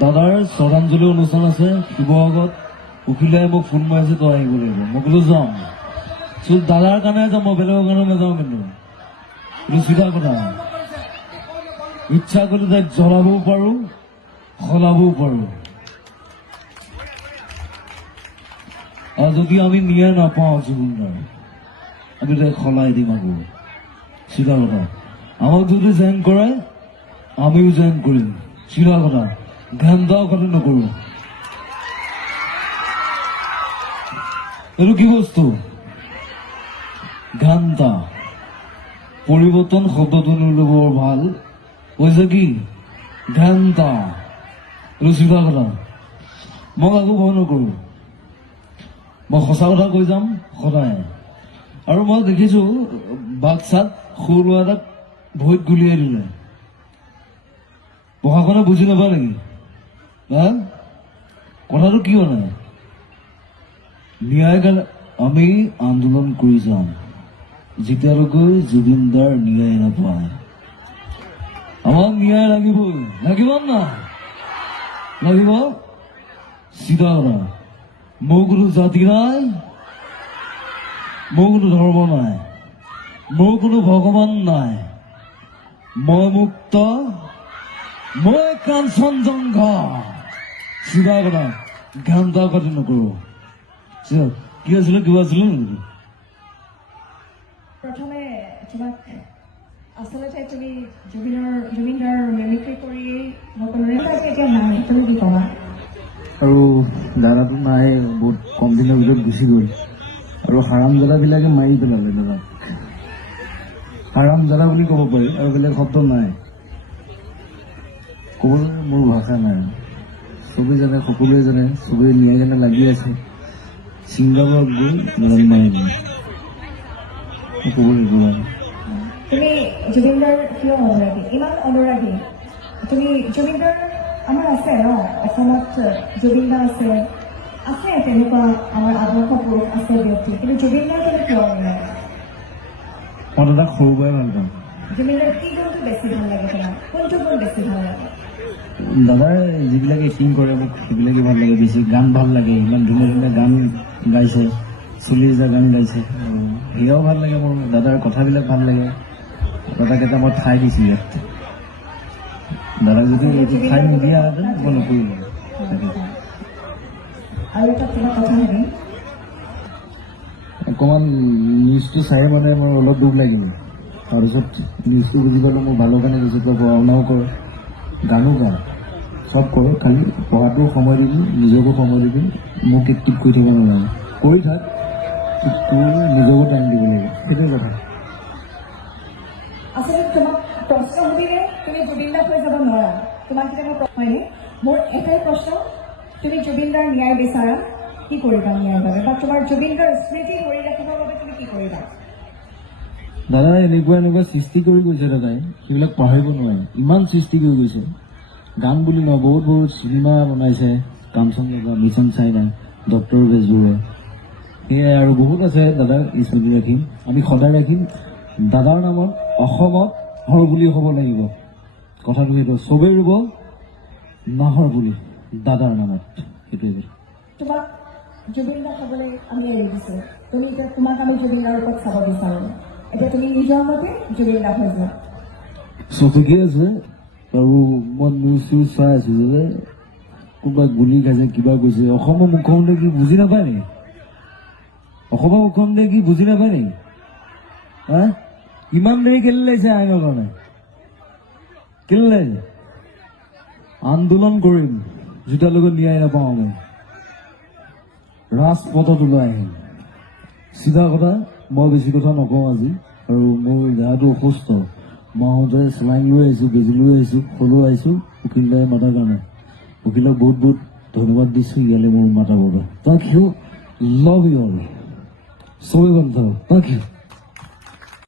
দাদাৰ শ্ৰদ্ধাঞ্জলি অনুষ্ঠান আছে শিৱসাগৰত। উকিলাই মোক ফোন মাৰিছে, তই আহিব লাগিব। মই ক'লো যাম। দাদাৰ কাৰণে যাম, মই বেলেগৰ কাৰণে নাযাওঁ। কিন্তু এইটো চিধা কথা। ইচ্ছা কৰিলে তাইক জ্বলাবও পাৰো, সলাবও পাৰো। আৰু যদি আমি নিয়া নাপাওঁ জুবিনদাৰ, আমি তাইক সলাই দিম আকৌ। চিধা কথা। আমাক যদি জইন কৰে, আমিও জইন কৰিম। চিধা কথা। ঘান্টাও কথা নকৰো। এইটো কি বস্তু? ঘান্টা। পৰিৱৰ্তন শব্দটো নিলে বৰ ভাল হৈছে কি ঘান্টা। এইটো চিধা কথা। মই কাকো ভয় নকৰো। মই সঁচা কথা কৈ যাম সদায়। আৰু মই দেখিছো বাক্সাত সৰু ল'ৰা এটাক ভৰিত গুলিয়াই দিলে। প্ৰশাসনে বুজি নাপায় নেকি? কথাটো কি হোৱা নাই? ন্যায় কাৰণে আমি আন্দোলন কৰি যাম যেতিয়ালৈকে জুবিনদাৰ ন্যায় নাপায়। আমাক ন্যায় লাগিবই। লাগিব না? লাগিব। চিধা কথা। মোৰ কোনো জাতি নাই, মোৰ কোনো ধৰ্ম নাই, মোৰ কোনো ভগৱান নাই। মই মুক্ত, মই কাঞ্চনজংঘা। চিধা কথা। ঘান্টা কথা নকৰো। কি আছিলে? কিবা আছিলে নেকি? প্ৰথমে তোমাক আচলতে তুমি জুবিনদাৰ মেমিক্ৰি কৰি সকলোৰে এতিয়া নাই, তুমি কি ক'বা? আৰু দাদাটো নাই, বহুত কম দিনৰ ভিতৰত গুচি গ'ল। আৰু হাৰামজাদাবিলাকে মাৰি পেলালে দাদাক। হাৰামজাদা বুলি ক'ব পাৰি, আৰু বেলেগ শব্দ নাই। ক'বলৈ মোৰ ভাষা নাই। চবেই জানে, সকলোৱে জানে, চবেই ন্যায় কাৰণে লাগি আছে। ছিংগাপুৰত গৈ দাদাক মাৰি দিলে। ক'ব লাগিব। তুমি জুবিনদাৰ কিয় অনুৰাগী, ইমান অনুৰাগী? তুমি জুবিনদাৰ আমাৰ আছে ন অসমত, জুবিনদা আছে তেনেকুৱা আমাৰ আদৰ্শ পুৰুষ আছে ব্যক্তি, কিন্তু জুবিনদাৰ তুমি কিয় অনুৰাগী? মই দাদাক সৰুৰ পৰাই ভাল পাওঁ। জুবিনদাৰ কি গুণটো বেছি ভাল লাগে তোমাৰ? কোনটো গুণ বেছি ভাল লাগে? দাদাই যিবিলাক এক্টিং কৰে মোক সেইবিলাকে ভাল লাগে বেছি। গান ভাল লাগে, ইমান ধুনীয়া ধুনীয়া গান গাইছে, 40,000 গান গাইছে। সেয়াও ভাল লাগে মোৰ। দাদাৰ কথাবিলাক ভাল লাগে। দাদাক এটা মই ঠাই দিছোঁ ইয়াত। দাদাক যদি এইটো ঠাই নিদিয়াহেঁতেন মই নকৰিলোঁ। আৰু এটা কিবা কথা হেৰি অকণমান নিউজটো চাই মানে মোৰ অলপ দুখ লাগিল। তাৰপিছত নিউজটো বুজি পালোঁ মোৰ ভালৰ কাৰণে কৈছোঁ। তই পঢ়া শুনাও কৰ, গানো গা, চব কৰ, খালি পঢ়াটো সময় দিবি, নিজকো সময় দিবি। মোক টিপ কৰি থাকিব নালাগে। কৰি থাক, তোৰ নিজকো টাইম দিব লাগিব। সেইটোৱে কথা। আচলতে তোমাক প্ৰশ্ন সুধিলে তুমি জুবিনদাক হৈ যাব নোৱাৰা। তোমাক যেতিয়া মই হয়নে, মোৰ এটাই প্ৰশ্ন, তুমি জুবিনদাৰ ন্যায় বিচাৰা, কি কৰিবা ন্যায়ৰ বাবে? বা তোমাৰ জুবিনদাৰ স্মৃতি ধৰি ৰাখিবৰ বাবে তুমি কি কৰিবা? দাদাই এনেকুৱা সৃষ্টি কৰি গৈছে। দাদাই সেইবিলাক পাহৰিব নোৱাৰে। ইমান সৃষ্টি কৰি গৈছে। গান বুলি নহয়, বহুত বহুত চিনেমা বনাইছে। Kanchenjunga, mission China, doctor Bezbaruah, সেয়াই আৰু বহুত আছে। দাদাক স্মৃতি ৰাখিম, আমি সদায় ৰাখিম। দাদাৰ নামত অসমত হৰ বুলি হ'ব লাগিব। কথাটো সেইটো। চবেই ৰুব নাহৰ বুলি দাদাৰ নামত। সেইটোৱে। তোমাক জুবিনদাক হ'বলৈ আমি এৰি দিছোঁ। তুমি এতিয়া তোমাক আমি জুবিনদাৰ ওপৰত চাব বিচাৰোঁ। এতিয়া তুমি নিজৰ মতে জুবিনদাক হৈ যোৱা। ঠিকে আছে। আৰু মই নিউজ চিউজ চাই আছো যে কোনোবাই গুলি খাইছে, কিবা কৈছে। অসমৰ মুখ্যমন্ত্ৰীয়ে কি বুজি নাপায় নেকি? অসমৰ মুখ্যমন্ত্ৰীয়ে কি বুজি নাপায় নেকি? ইমান দেৰি কেলে লাগিছে আইনৰ কাৰণে? কেলে লাগিছে? আন্দোলন কৰিম যেতিয়ালৈকে ন্যায় নাপাওঁ। আমি ৰাজপথত ওলাই আহিম। চিধা কথা। মই বেছি কথা নকওঁ আজি। আৰু মোৰ দেহাটো অসুস্থ। মই আহোঁতে চেলাইন লৈ আহিছোঁ, বেজি লৈ আহিছোঁ, সলো আহিছোঁ উকিলদাই মাতাৰ কাৰণে। উকিলক বহুত বহুত ধন্যবাদ দিছোঁ ইয়ালৈ মোৰ মাতাৰ বাবে। Thank you, love you all. চবেই ভাল থাকক। Thank U.